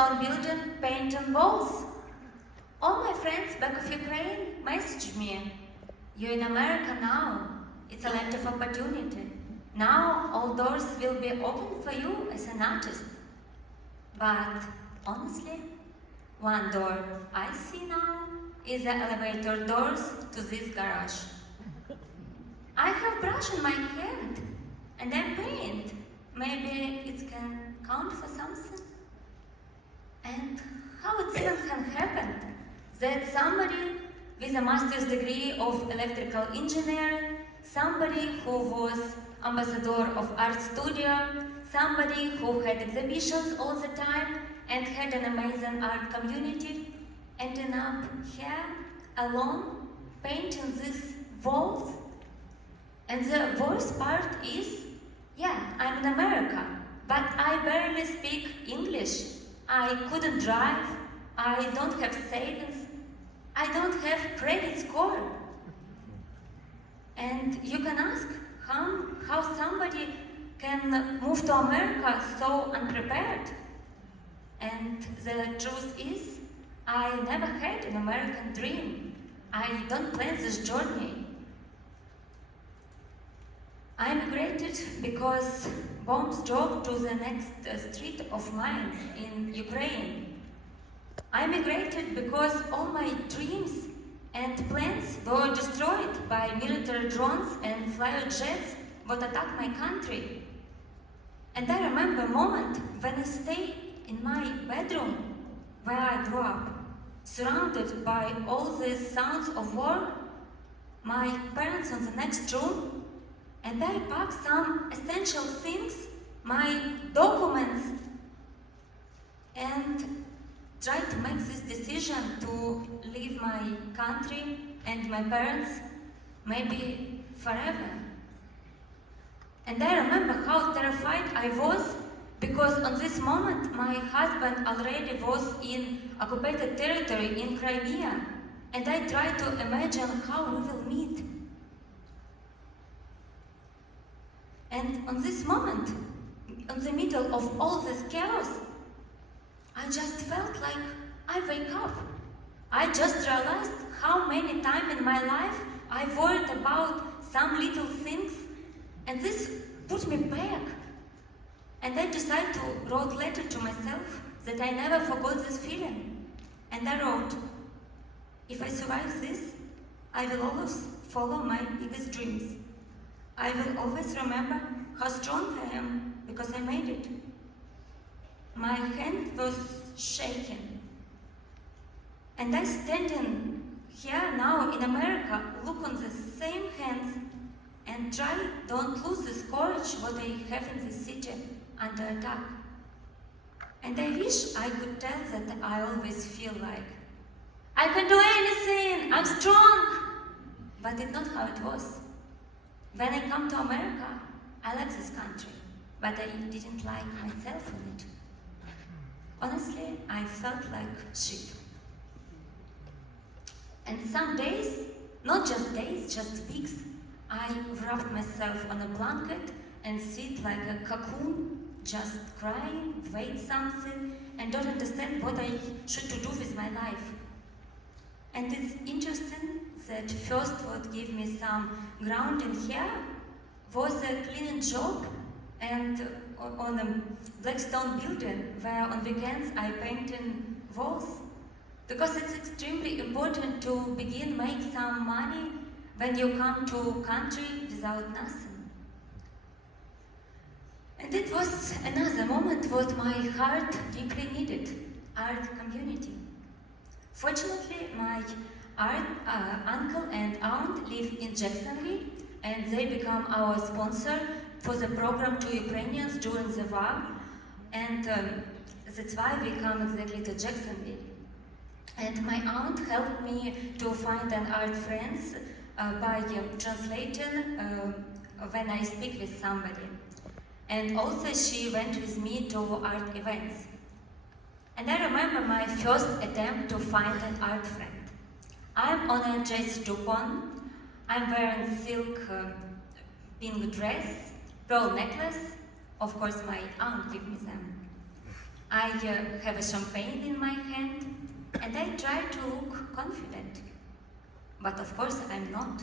stone building, painting walls. All my friends back of Ukraine messaged me, "You're in America now. It's a land of opportunity. Now all doors will be open for you as an artist." But honestly, one door I see now is the elevator doors to this garage. I have brush in my hand and I paint. Maybe it can count for something. And how it even can happen that somebody with a master's degree of electrical engineering, somebody who was ambassador of art studio, somebody who had exhibitions all the time and had an amazing art community, ending up here alone painting these walls. And the worst part is, yeah, I'm in America, but I barely speak English. I couldn't drive, I don't have savings, I don't have credit score. And you can ask how somebody can move to America so unprepared. And the truth is, I never had an American dream. I don't plan this journey. I immigrated because bombs dropped to the next street of mine in Ukraine. I immigrated because all my dreams and plans were destroyed by military drones and flyer jets that attacked my country. And I remember a moment when I stayed in my bedroom where I grew up, surrounded by all these sounds of war, my parents in the next room, and I packed some essential things, my documents, and tried to make this decision to leave my country and my parents, maybe forever. And I remember how terrified I was, because on this moment my husband already was in occupied territory in Crimea, and I tried to imagine how we will meet. And on this moment, in the middle of all this chaos, I just felt like I wake up. I just realized how many times in my life I worried about some little things, and this put me back. And I decided to write a letter to myself that I never forgot this feeling. And I wrote, "If I survive this, I will always follow my biggest dreams. I will always remember how strong I am because I made it." My hand was shaking. And I standing here now in America, look on the same hands and try don't lose this courage what I have in this city under attack. And I wish I could tell that I always feel like I can do anything, I'm strong. But it's not how it was. When I come to America, I like this country, but I didn't like myself in it. Honestly, I felt like shit. And some days, not just days, just weeks, I wrapped myself on a blanket and sit like a cocoon, just crying, wait something, and don't understand what I should to do with my life. And it's interesting that first what gave me some grounding here was a cleaning job and on a black stone building where on weekends I painted walls. Because it's extremely important to begin make some money when you come to a country without nothing. And it was another moment what my heart deeply needed, art community. Fortunately, my uncle and aunt live in Jacksonville, and they become our sponsor for the program to Ukrainians during the war, and that's why we come exactly to Jacksonville. And my aunt helped me to find an art friends by translating when I speak with somebody. And also she went with me to art events. And I remember my first attempt to find an art friend. I'm on a dress jupon, I'm wearing silk pink dress, pearl necklace, of course my aunt gave me them. I have a champagne in my hand, and I try to look confident. But of course I'm not.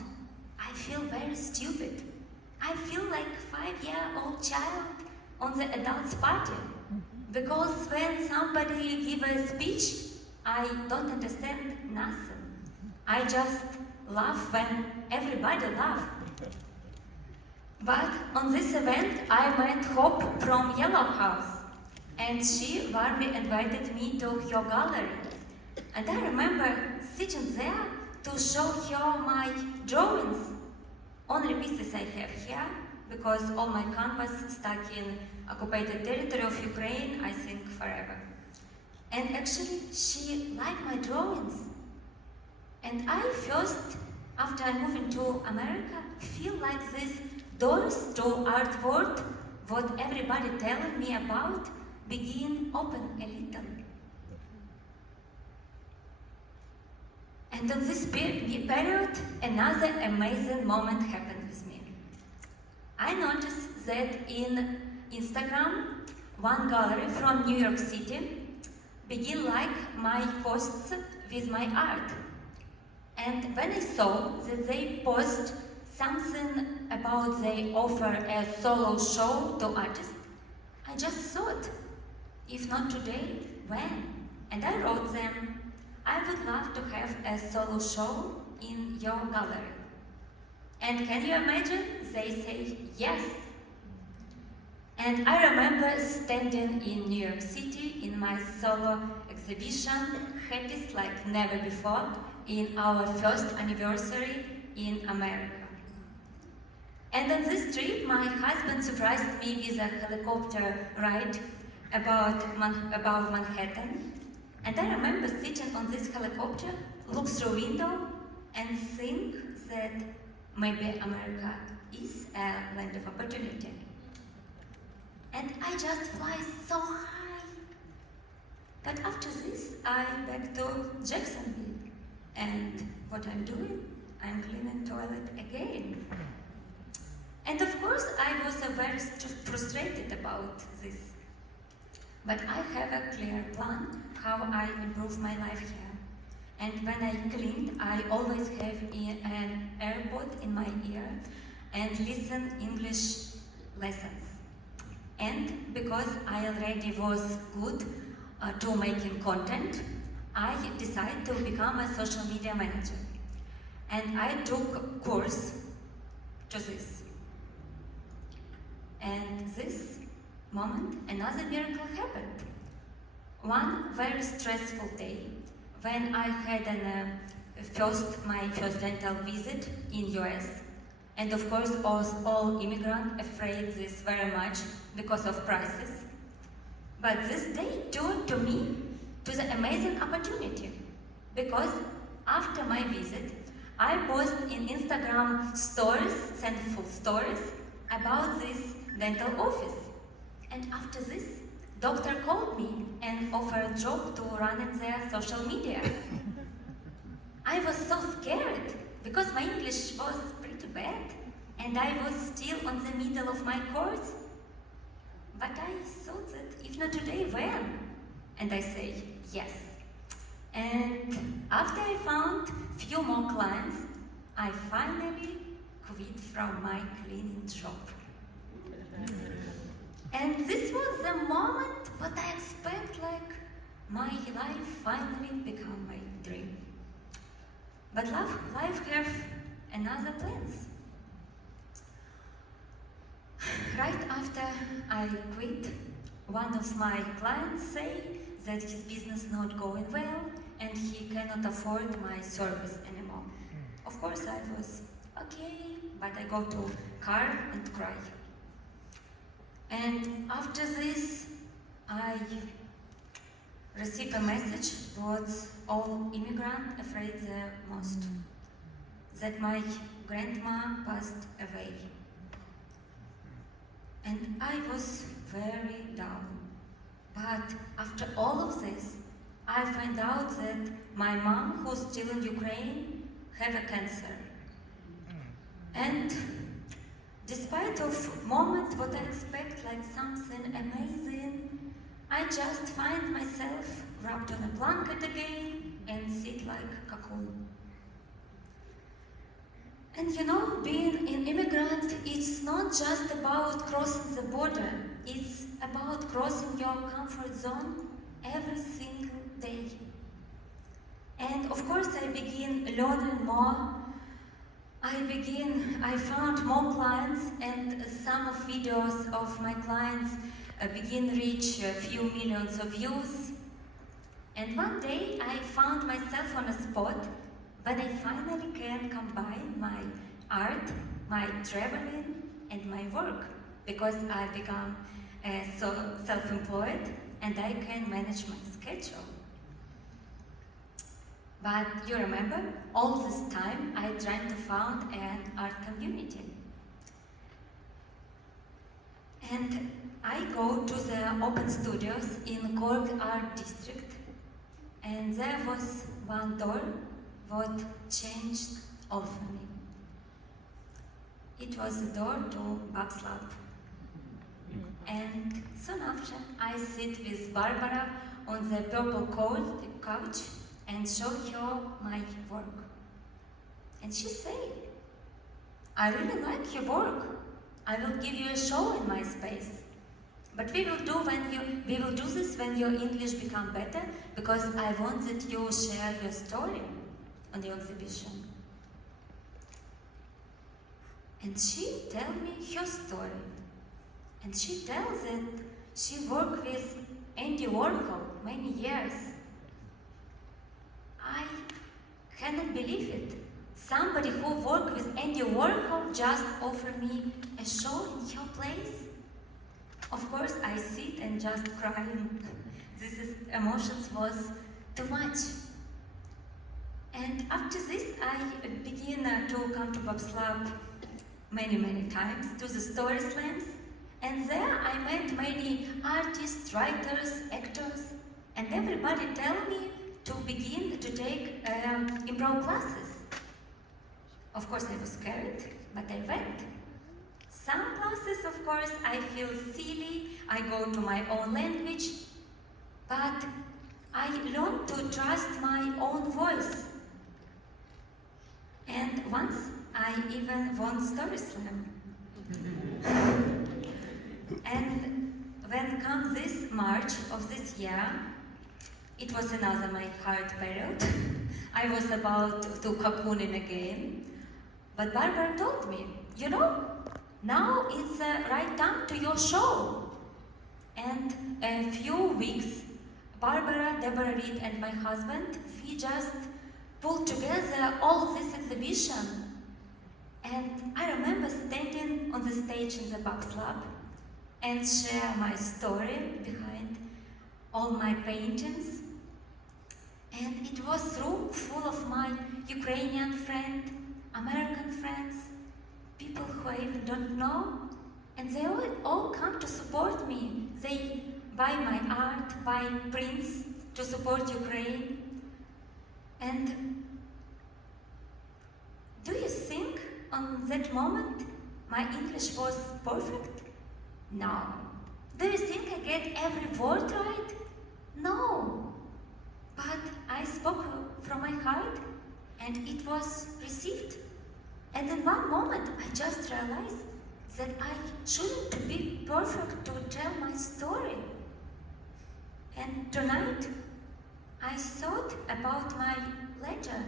I feel very stupid. I feel like a 5-year-old child on the adults' party. Because when somebody gives a speech, I don't understand nothing. I just laugh when everybody laughs. But on this event, I met Hope from Yellow House, and she warmly invited me to her gallery. And I remember sitting there to show her my drawings. Only pieces I have here, because all my canvas stuck in occupied territory of Ukraine, I think forever. And actually, she liked my drawings. And I first, after moving to America, feel like this doors to art world, what everybody telling me about, begin open a little. And on this period, another amazing moment happened with me. I noticed that in Instagram, one gallery from New York City began like my posts with my art. And when I saw that they post something about they offer a solo show to artists, I just thought, if not today, when? And I wrote them, I would love to have a solo show in your gallery. And can you imagine? They say yes. And I remember standing in New York City in my solo exhibition, happiest like never before, in our first anniversary in America. And on this trip, my husband surprised me with a helicopter ride above Manhattan. And I remember sitting on this helicopter, look through window, and think that maybe America is a land of opportunity. And I just fly so high. But after this, I back to Jacksonville. And what I'm doing? I'm cleaning toilet again. And of course, I was very frustrated about this. But I have a clear plan how I improve my life here. And when I cleaned, I always have an AirPod in my ear and listen English lessons. And because I already was good to making content, I decided to become a social media manager. And I took a course to this. And this moment, another miracle happened. One very stressful day, when I had my first dental visit in US, and of course all immigrants afraid this very much because of prices. But this day turned to me to the amazing opportunity, because after my visit, I post in Instagram stories, sendful stories about this dental office. And after this, doctor called me and offered a job to run in their social media. I was so scared because my English was pretty bad and I was still on the middle of my course. But I thought that if not today, when? And I say yes. And after I found few more clients, I finally quit from my cleaning job. And this was the moment what I expect, like my life finally become my dream. But life have another plans. Right after I quit, one of my clients say that his business not going well and he cannot afford my service anymore. Of course I was okay, but I go to car and cry. And after this, I received a message what all immigrants afraid the most, that my grandma passed away. And I was very down. But after all of this, I find out that my mom, who's still in Ukraine, have a cancer. And despite of moment what I expect like something amazing, I just find myself wrapped on a blanket again and sit like a cocoon. And you know, being an immigrant, it's not just about crossing the border, it's about crossing your comfort zone every single day. And of course I begin learning more. I found more clients, and some of videos of my clients begin reach a few millions of views. And one day I found myself on a spot when I finally can combine my art, my traveling, and my work, because I become so self-employed and I can manage my schedule. But you remember, all this time I tried to found an art community. And I go to the open studios in Cork Art District, and there was one door what changed all for me. It was the door to Bob's Lab. And soon after, I sit with Barbara on the purple couch and show her my work. And she said, I really like your work. I will give you a show in my space. But we will do this when your English become better, because I want that you share your story on the exhibition. And she tell me her story. And she tells that she worked with Andy Warhol many years. I cannot believe it. Somebody who worked with Andy Warhol just offered me a show in her place. Of course, I sit and just crying. Emotions was too much. And after this, I began to come to Bob's Lab many times, to the story slams. And there I met many artists, writers, actors, and everybody tell me to begin to take improv classes. Of course, I was scared, but I went. Some classes, of course, I feel silly, I go to my own language, but I learned to trust my own voice. And once, I even won Story Slam. And when comes this March of this year, it was another my hard period. I was about to cocoon in again, but Barbara told me, you know, now it's the right time to your show. And a few weeks, Barbara, Deborah Reed, and my husband, we just pulled together all this exhibition. And I remember standing on the stage in the Bob's Lab and share my story behind all my paintings. And it was a room full of my Ukrainian friends, American friends, people who I even don't know, and they all come to support me. They buy my art, buy prints to support Ukraine. And do you think on that moment my English was perfect? No. Do you think I get every word right? No. But I spoke from my heart and it was received. And in one moment I just realized that I shouldn't be perfect to tell my story. And tonight I thought about my letter,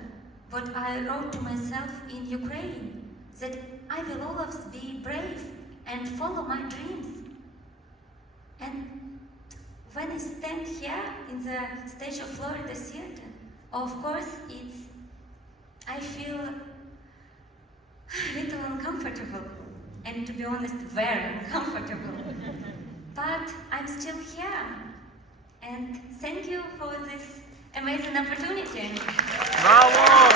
what I wrote to myself in Ukraine, that I will always be brave and follow my dreams. And when I stand here in the stage of Florida Theater, of course I feel a little uncomfortable, and to be honest, very uncomfortable. But I'm still here, and thank you for this amazing opportunity. Bravo!